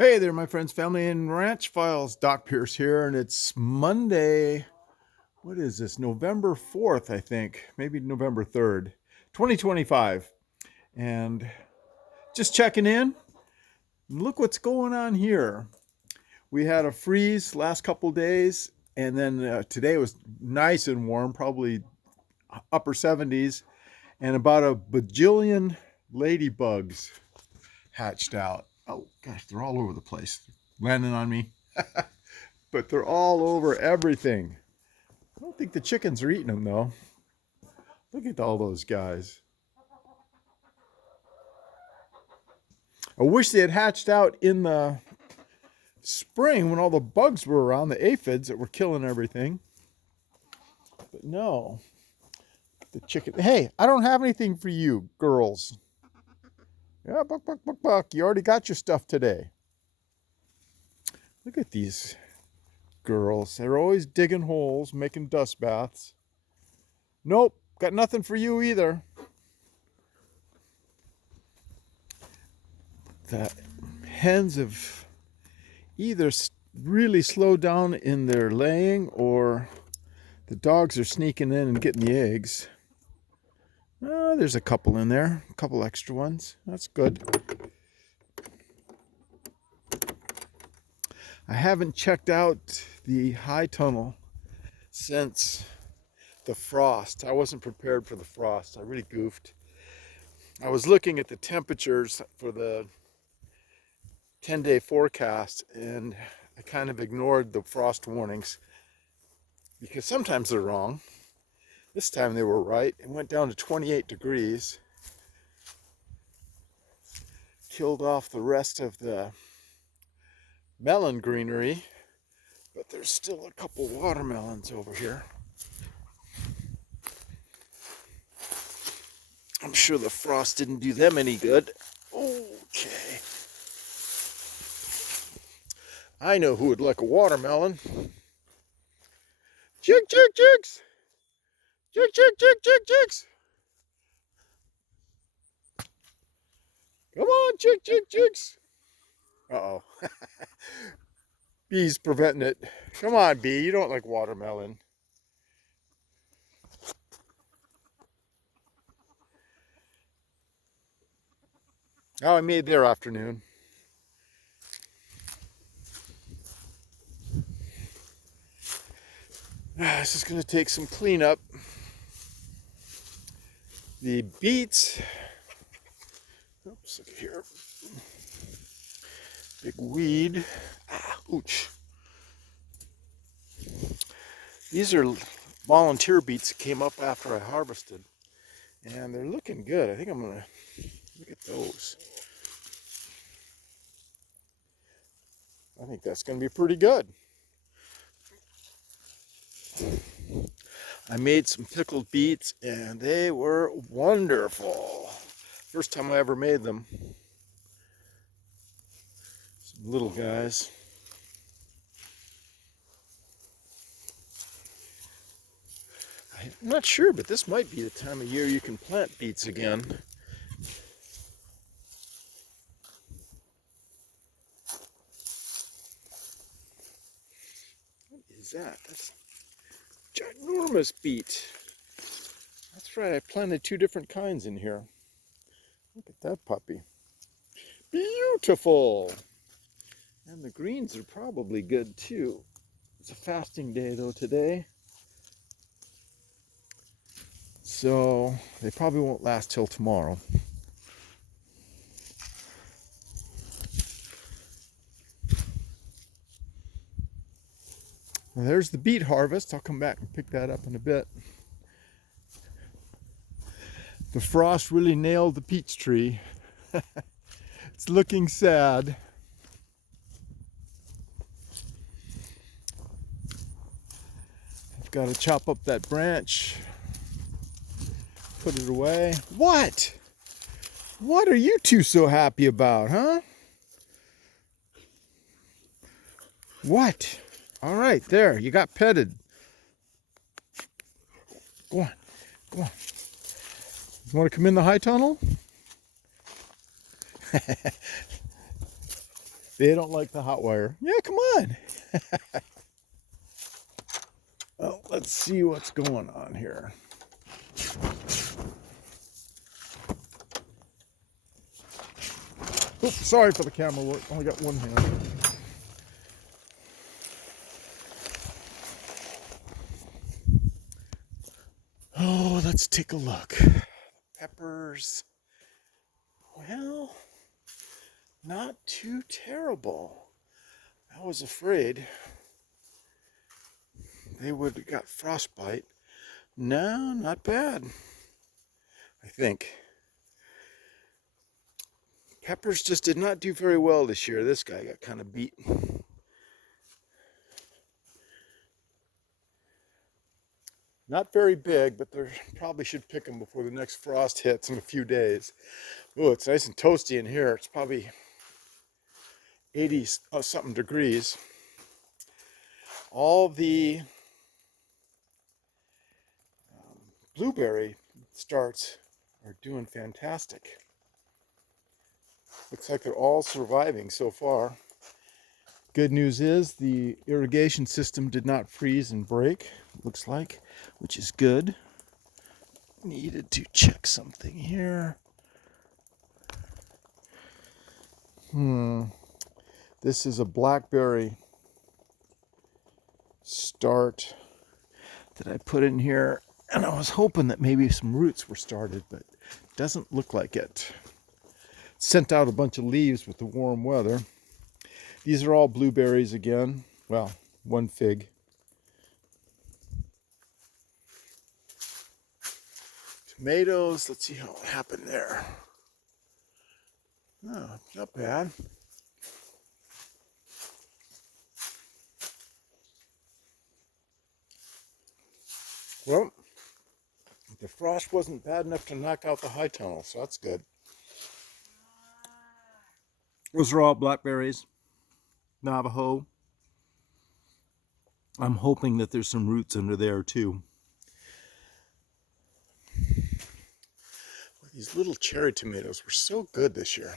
Hey there, my friends, family, and ranch files. Doc Pierce here, and it's Monday. What is this? November 4th, I think. Maybe November 3rd, 2025. And just checking in. Look what's going on here. We had a freeze last couple days, and then today was nice and warm, probably upper 70s, and about a bajillion ladybugs hatched out. Oh, gosh, they're all over the place, landing on me. But they're all over everything. I don't think the chickens are eating them, though. Look at all those guys. I wish they had hatched out in the spring when all the bugs were around, the aphids that were killing everything. But no. The chicken. Hey, I don't have anything for you, girls. Yeah, buck, buck, buck, buck. You already got your stuff today. Look at these girls. They're always digging holes, making dust baths. Nope, got nothing for you either. The hens have either really slowed down in their laying, or the dogs are sneaking in and getting the eggs. There's a couple in there, a couple extra ones. That's good. I haven't checked out the high tunnel since the frost. I wasn't prepared for the frost. I really goofed. I was looking at the temperatures for the 10-day forecast, and I kind of ignored the frost warnings because sometimes they're wrong. This time they were right. It went down to 28 degrees. Killed off the rest of the melon greenery, but there's still a couple watermelons over here. I'm sure the frost didn't do them any good. Okay. I know who would like a watermelon. Chick, chick, chicks! Chick, chick, chick, chick, chicks! Come on, chick, chick, chicks! Uh-oh. Bee's preventing it. Come on, bee, you don't like watermelon. Oh, I made their afternoon. This is going to take some cleanup. The beets. Oops, look here. Big weed. Ouch. These are volunteer beets that came up after I harvested. And they're looking good. I think I'm going to look at those. I think that's going to be pretty good. I made some pickled beets and they were wonderful. First time I ever made them. Some little guys. I'm not sure, but this might be the time of year you can plant beets again. What is that? That's ginormous beet. That's right, I planted two different kinds in here. Look at that puppy. Beautiful! And the greens are probably good too. It's a fasting day though today. So they probably won't last till tomorrow. Well, there's the beet harvest. I'll come back and pick that up in a bit. The frost really nailed the peach tree. It's looking sad. I've got to chop up that branch, put it away. What? What are you two so happy about, huh? What? All right, there, you got petted. Go on, go on. You want to come in the high tunnel? They don't like the hot wire. Yeah, come on. Well, let's see what's going on here. Oops, sorry for the camera work. Only got one hand. Oh, let's take a look. Peppers. Well, not too terrible. I was afraid they would have got frostbite. No, not bad. I think. Peppers just did not do very well this year. This guy got kind of beat. Not very big, but they probably should pick them before the next frost hits in a few days. Oh, it's nice and toasty in here. It's probably 80 something degrees. All the blueberry starts are doing fantastic. Looks like they're all surviving so far. Good news is the irrigation system did not freeze and break, looks like, which is good. Needed to check something here. This is a blackberry start that I put in here, and I was hoping that maybe some roots were started, but it doesn't look like it. Sent out a bunch of leaves with the warm weather. These are all blueberries again. Well, one fig. Tomatoes, let's see what happened there. Oh, not bad. Well, the frost wasn't bad enough to knock out the high tunnel, so that's good. Those are all blackberries, Navajo. I'm hoping that there's some roots under there too. These little cherry tomatoes were so good this year.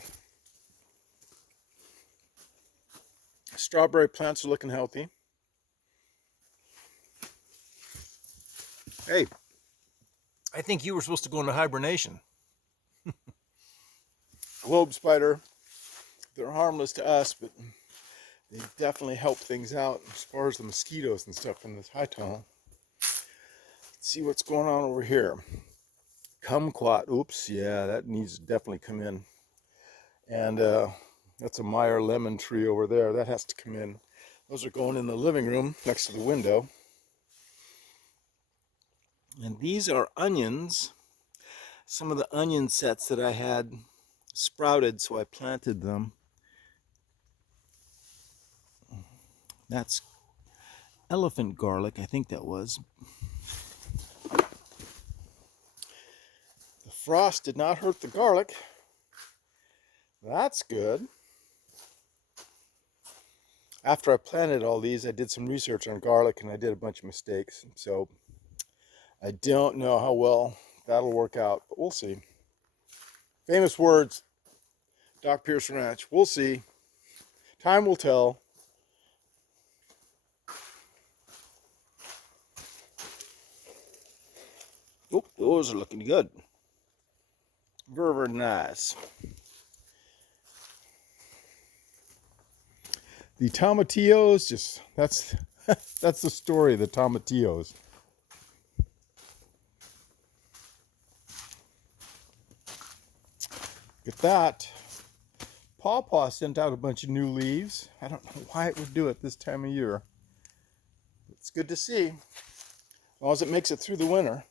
Strawberry plants are looking healthy. Hey, I think you were supposed to go into hibernation. Globe spider, they're harmless to us, but they definitely help things out as far as the mosquitoes and stuff in this high tunnel. Let's see what's going on over here. Kumquat, oops, yeah, that needs to definitely come in. And that's a Meyer lemon tree over there. That has to come in. Those are going in the living room next to the window. And these are onions. Some of the onion sets that I had sprouted, so I planted them. That's elephant garlic, I think that was. The frost did not hurt the garlic. That's good. After I planted all these, I did some research on garlic and I did a bunch of mistakes. So I don't know how well that'll work out, but we'll see. Famous words, Doc Pierce Ranch. We'll see. Time will tell. Oh, those are looking good. Very, very nice. The tomatillos, just that's the story of the tomatillos. Look at that. Pawpaw sent out a bunch of new leaves. I don't know why it would do it this time of year. It's good to see, as long as it makes it through the winter.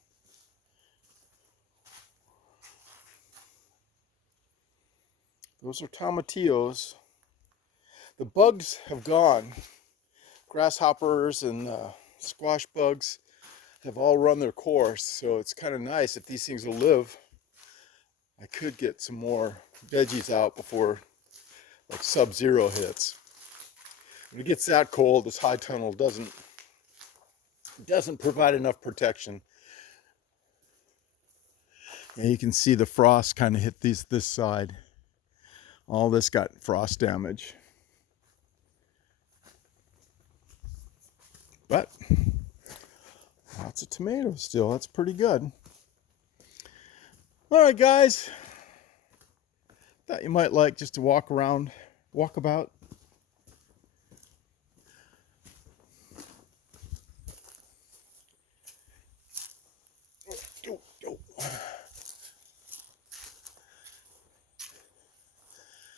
Those are tomatillos. The bugs have gone. Grasshoppers and squash bugs have all run their course, so it's kind of nice if these things will live. I could get some more veggies out before like sub-zero hits. When it gets that cold, this high tunnel doesn't provide enough protection. And you can see the frost kind of hit this side. All this got frost damage. But lots of tomatoes still. That's pretty good. All right, guys. Thought you might like just to walk about.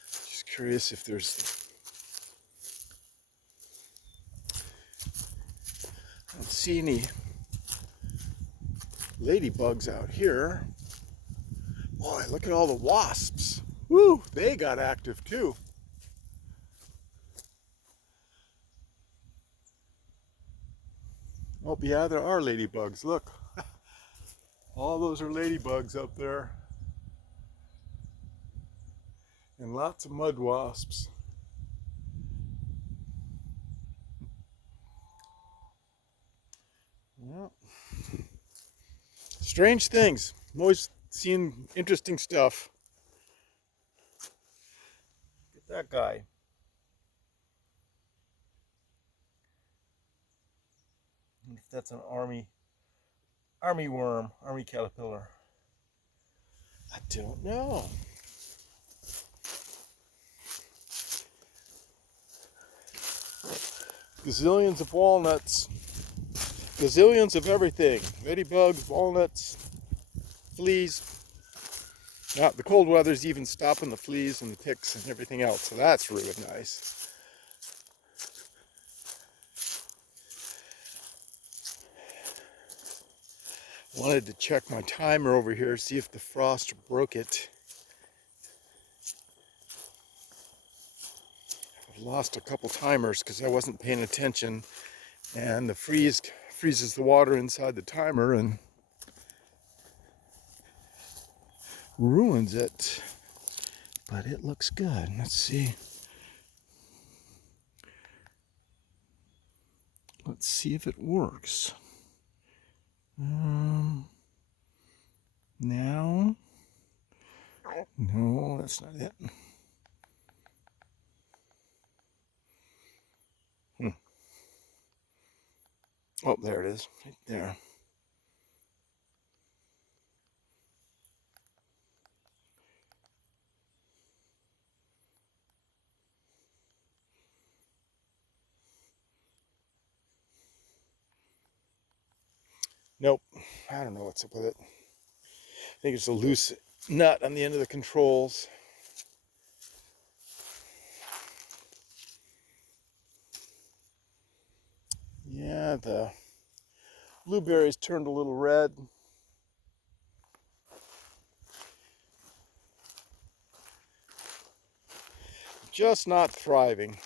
Just curious if I don't see any ladybugs out here. Boy, look at all the wasps. Woo, they got active too. Oh yeah, there are ladybugs. Look, all those are ladybugs up there. And lots of mud wasps. Yeah. Strange things. I'm always seeing interesting stuff. Look at that guy. I wonder if that's an army worm, army caterpillar. I don't know. Gazillions of walnuts. Gazillions of everything. Ladybugs, walnuts, fleas. Now, the cold weather's even stopping the fleas and the ticks and everything else, so that's really nice. Wanted to check my timer over here, see if the frost broke it. I've lost a couple timers because I wasn't paying attention, and the freezes the water inside the timer and ruins it. But it looks good. Let's see. Let's see if it works. Now. No, that's not it. Oh, there it is. Right there. Nope. I don't know what's up with it. I think it's a loose nut on the end of the controls. Yeah, the blueberries turned a little red. Just not thriving.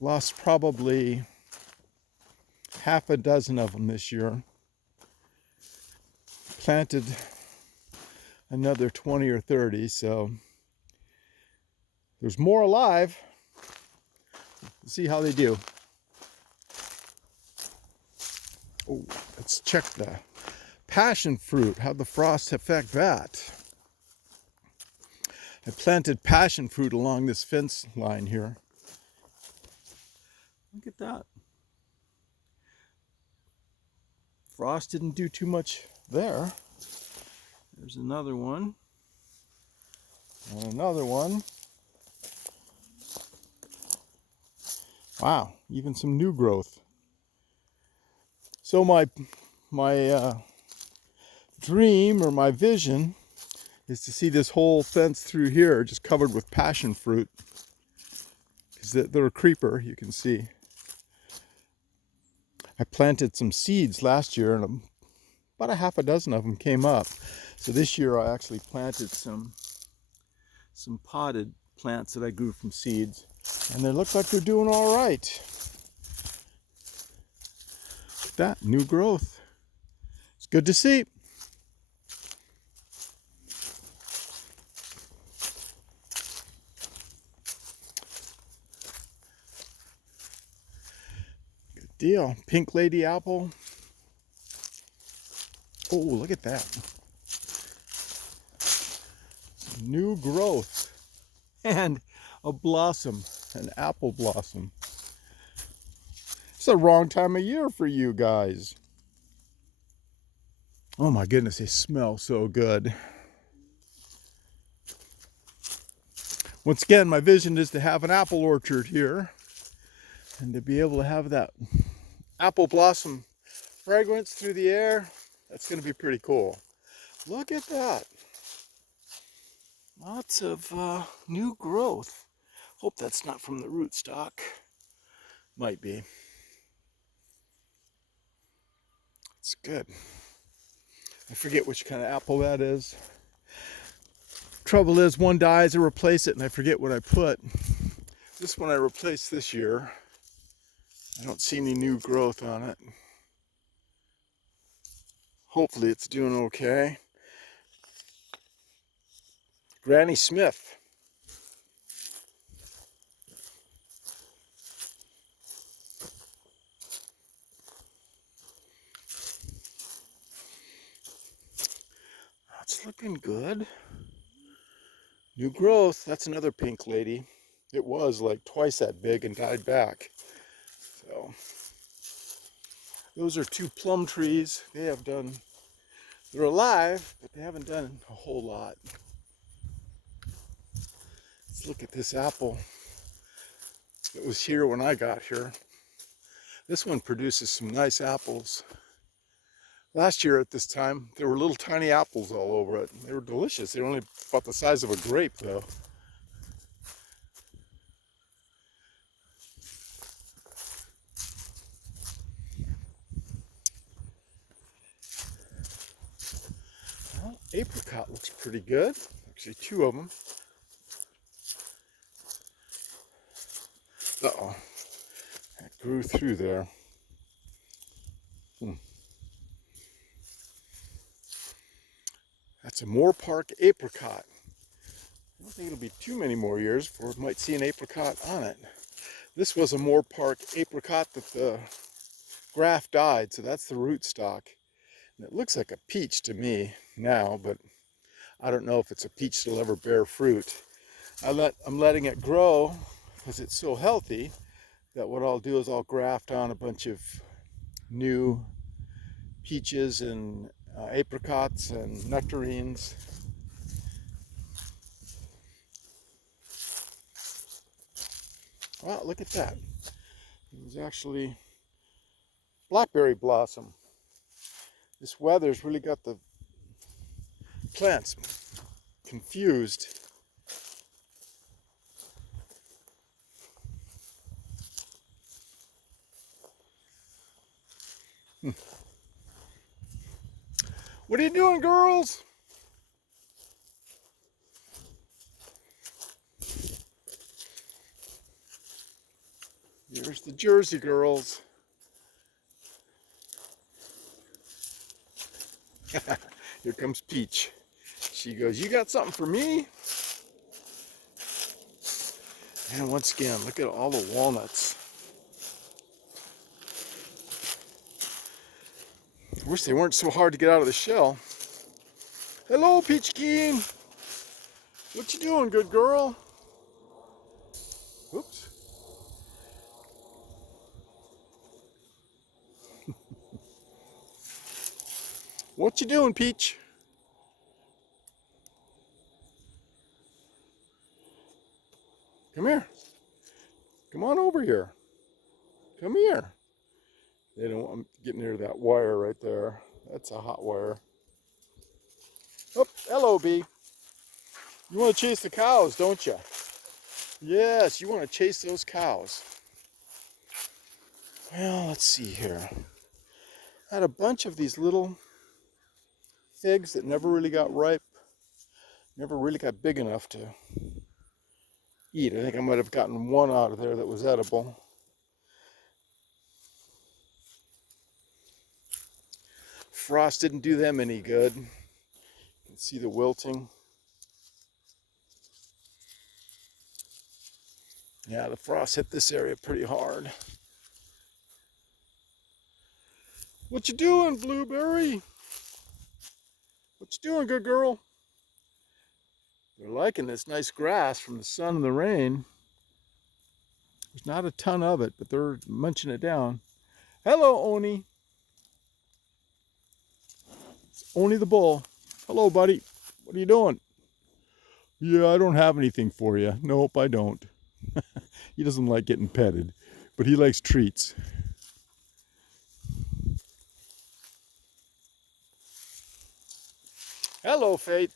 Lost probably half a dozen of them this year. Planted another 20 or 30, so there's more alive. Let's see how they do. Oh, let's check the passion fruit. How'd the frost affect that? I planted passion fruit along this fence line here. Look at that. Frost didn't do too much there. There's another one. And another one. Wow, even some new growth. So my dream or my vision is to see this whole fence through here just covered with passion fruit. Because they're a creeper, you can see. I planted some seeds last year and about a half a dozen of them came up. So this year I actually planted some potted plants that I grew from seeds. And they look like they're doing all right. Look at that, new growth. It's good to see. Good deal. Pink lady apple. Oh, look at that. Some new growth. And a blossom, an apple blossom. It's the wrong time of year for you guys. Oh my goodness, they smell so good. Once again, my vision is to have an apple orchard here and to be able to have that apple blossom fragrance through the air. That's going to be pretty cool. Look at that. Lots of new growth. Hope that's not from the rootstock. Might be. It's good. I forget which kind of apple that is. Trouble is, one dies, I replace it, and I forget what I put. This one I replaced this year. I don't see any new growth on it. Hopefully it's doing okay. Granny Smith. That's looking good. New growth. That's another pink lady. It was like twice that big and died back. So those are two plum trees. They have done, they're alive, but they haven't done a whole lot. Let's look at this apple that was here when I got here. This one produces some nice apples. Last year at this time, there were little tiny apples all over it. They were delicious. They were only about the size of a grape, though. Well, apricot looks pretty good. Actually, two of them. Uh-oh. That grew through there. That's a Moore Park apricot. I don't think it'll be too many more years before we might see an apricot on it. This was a Moore Park apricot that the graft died, so that's the rootstock. And it looks like a peach to me now, but I don't know if it's a peach that'll ever bear fruit. I'm letting it grow because it's so healthy that what I'll do is I'll graft on a bunch of new peaches and apricots and nectarines. Wow, look at that. It was actually blackberry blossom. This weather's really got the plants confused. What are you doing, girls? Here's the Jersey girls. Here comes Peach. She goes, "You got something for me?" And once again, look at all the walnuts. I wish they weren't so hard to get out of the shell. Hello, Peach Keen. What you doing, good girl? Oops. What you doing, Peach? Come here. Come on over here. Come here. They don't want to get near that wire right there. That's a hot wire. Oh, hello, bee. You want to chase the cows, don't you? Yes, you want to chase those cows. Well, let's see here. I had a bunch of these little figs that never really got ripe, never really got big enough to eat. I think I might have gotten one out of there that was edible. Frost didn't do them any good. You can see the wilting. Yeah, the frost hit this area pretty hard. What you doing, Blueberry? What you doing, good girl? They're liking this nice grass from the sun and the rain. There's not a ton of it, but they're munching it down. Hello, Oni. It's Oni the bull. Hello, buddy. What are you doing? Yeah, I don't have anything for you. Nope, I don't. He doesn't like getting petted, but he likes treats. Hello, Faith.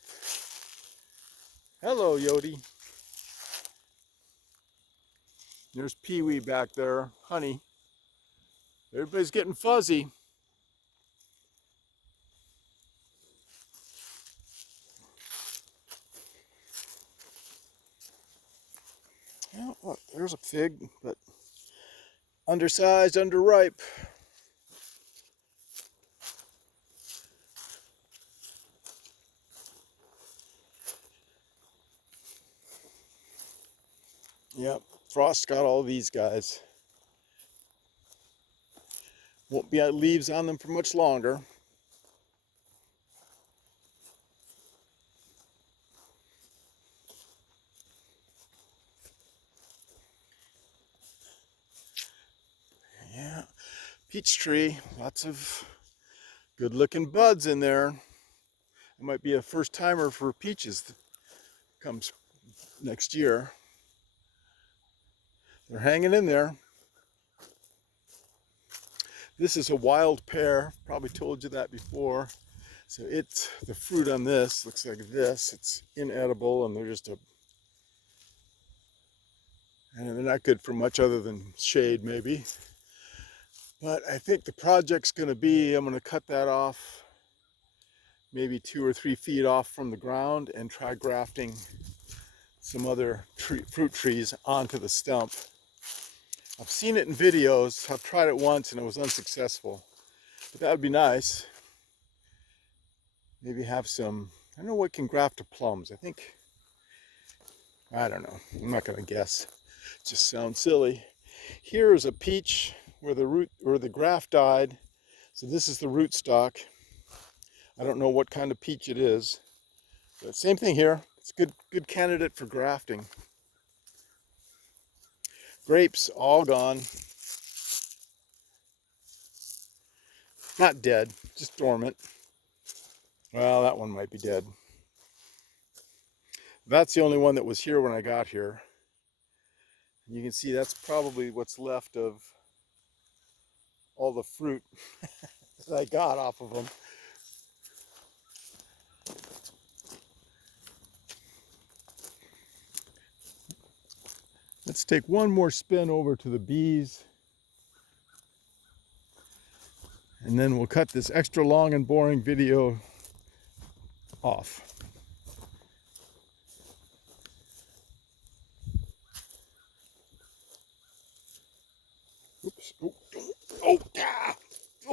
Hello, Yodi. There's Pee-wee back there. Honey. Everybody's getting fuzzy. Oh, look, there's a fig, but undersized, underripe. Yep, frost got all these guys. Won't be leaves on them for much longer. Yeah, peach tree, lots of good looking buds in there. It might be a first timer for peaches that comes next year. They're hanging in there. This is a wild pear, probably told you that before. So it's, the fruit on this looks like this. It's inedible and they're just and they're not good for much other than shade maybe. But I think the project's gonna be, I'm gonna cut that off maybe 2 or 3 feet off from the ground and try grafting some other fruit trees onto the stump. I've seen it in videos. I've tried it once and it was unsuccessful. But that would be nice. Maybe have some, I don't know what can graft to plums. I don't know. I'm not gonna guess. It just sounds silly. Here is a peach where the root or the graft died. So this is the root stock. I don't know what kind of peach it is. But same thing here. It's a good candidate for grafting. Grapes all gone. Not dead, just dormant. Well, that one might be dead. That's the only one that was here when I got here. You can see that's probably what's left of all the fruit that I got off of them. Let's take one more spin over to the bees. And then we'll cut this extra long and boring video off. Oops. Oh,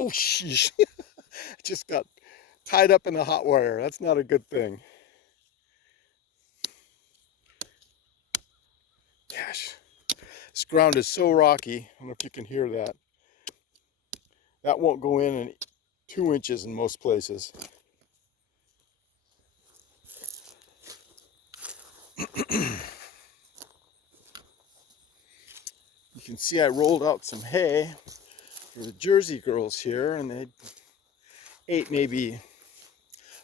sheesh. Just got tied up in the hot wire. That's not a good thing. Gosh, this ground is so rocky. I don't know if you can hear that. That won't go in 2 inches in most places. You can see I rolled out some hay for the Jersey girls here, and they ate maybe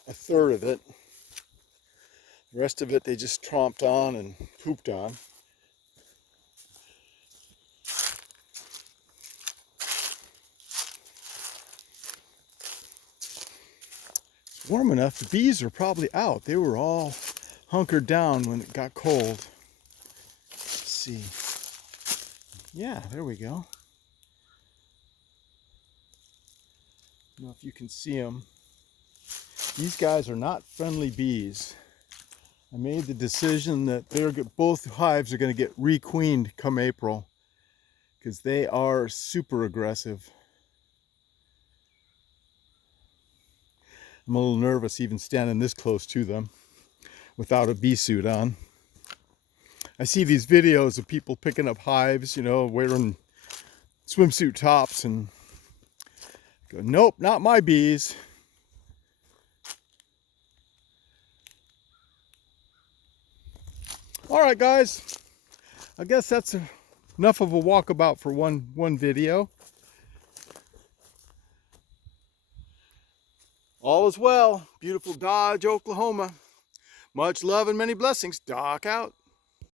a third of it. The rest of it they just tromped on and pooped on. It's warm enough. The bees are probably out. They were all hunkered down when it got cold. Let's see. Yeah, there we go. I don't know if you can see them. These guys are not friendly bees. I made the decision that both hives are going to get requeened come April because they are super aggressive. I'm a little nervous even standing this close to them without a bee suit on. I see these videos of people picking up hives, you know, wearing swimsuit tops and go, nope, not my bees. All right, guys, I guess that's enough of a walkabout for one video. All is well. Beautiful Dodge, Oklahoma. Much love and many blessings. Doc out.